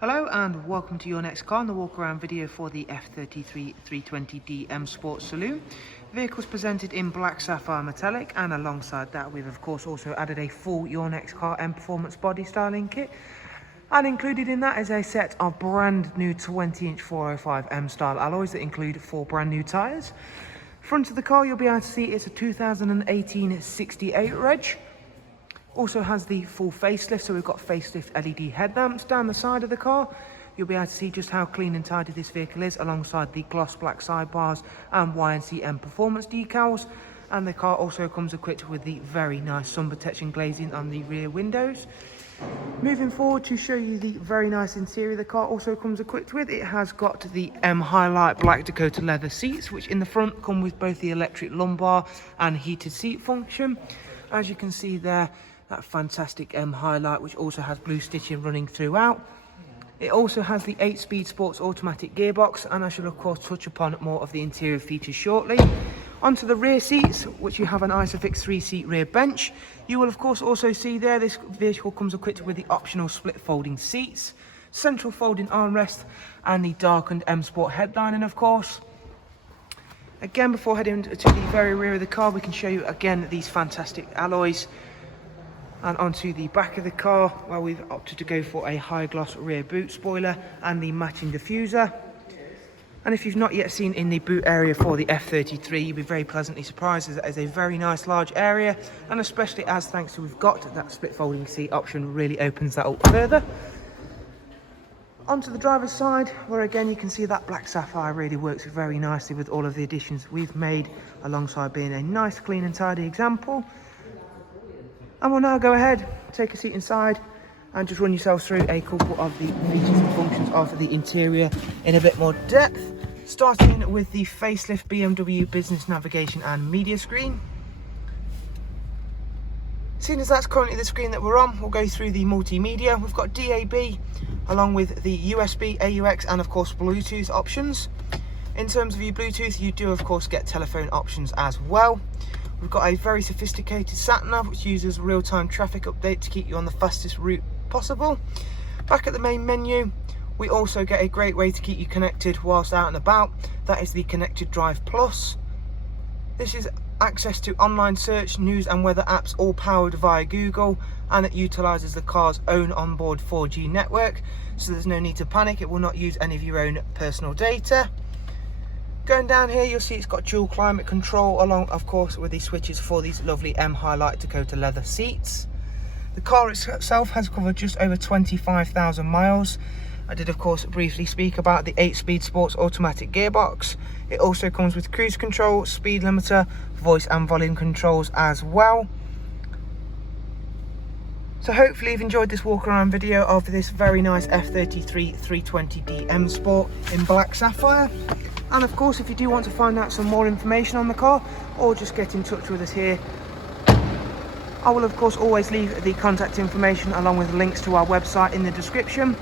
Hello and welcome to your next car on the walk around video for the F33 320D M Sport Saloon. The vehicle's presented in black sapphire metallic, and alongside that we've of course also added a full Your Next Car M Performance body styling kit. And included in that is a set of brand new 20-inch 405 M style alloys that include 4 brand new tyres. Front of the car you'll be able to see it's a 2018 68 reg. Also has the full facelift, so we've got Facelift LED headlamps down the side of the car. You'll be able to see just how clean and tidy this vehicle is, alongside the gloss black sidebars and YNC Mperformance decals. And the car also comes equipped with the very nice sun protection glazing on the rear windows. Moving forward to show you the very nice interior the car also comes equipped with, it has got the HighLight black Dakota leather seats, which in the front come with both the electric lumbar and heated seat function. As you can see there, that fantastic HighLight, which also has blue stitching running throughout. It also has the 8-speed sports automatic gearbox, and I shall of course touch upon more of the interior features shortly. Onto the rear seats, which you have an ISOFIX 3-seat rear bench. You will of course also see there this vehicle comes equipped with the optional split folding seats, central folding armrest, and the darkened M Sport headlining of course. Again, before heading to the very rear of the car, we can show you again these fantastic alloys. And onto the back of the car, where we've opted to go for a high gloss rear boot spoiler and the matching diffuser. And if you've not yet seen in the boot area for the F33, you'll be very pleasantly surprised, as it is a very nice large area, and especially as thanks to we've got that split folding seat option, really opens that up further. Onto the driver's side, where again you can see that black sapphire really works very nicely with all of the additions we've made, alongside being a nice clean and tidy example. And we'll now go ahead, take a seat inside, and just run yourselves through a couple of the features and functions of the interior in a bit more depth. Starting with the facelift BMW business navigation and media screen. Seeing as that's currently the screen that we're on, we'll go through the multimedia. We've got DAB, along with the USB, AUX, and of course Bluetooth options. In terms of your Bluetooth, you do of course get telephone options as well. We've got a very sophisticated sat-nav, which uses real-time traffic update to keep you on the fastest route possible. Back at the main menu, we also get a great way to keep you connected whilst out and about. That is the Connected Drive Plus. This is access to online search, news and weather apps, all powered via Google, and it utilises the car's own onboard 4G network, so there's no need to panic, it will not use any of your own personal data. Going down here, you'll see it's got dual climate control, along of course with the switches for these lovely HighLight Dakota leather seats. The car itself has covered just over 25,000 miles. I did of course briefly speak about the 8-speed sports automatic gearbox. It also comes with cruise control, speed limiter, voice and volume controls as well. So hopefully you've enjoyed this walk around video of this very nice F33 320D M Sport in black sapphire. And of course, if you do want to find out some more information on the car, or just get in touch with us here, I will of course always leave the contact information along with links to our website in the description.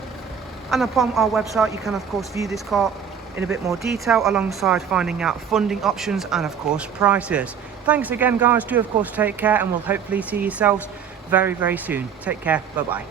And upon our website you can of course view this car in a bit more detail, alongside finding out funding options and of course prices. Thanks again guys, do of course take care, and we'll hopefully see yourselves very soon. Take care, bye bye.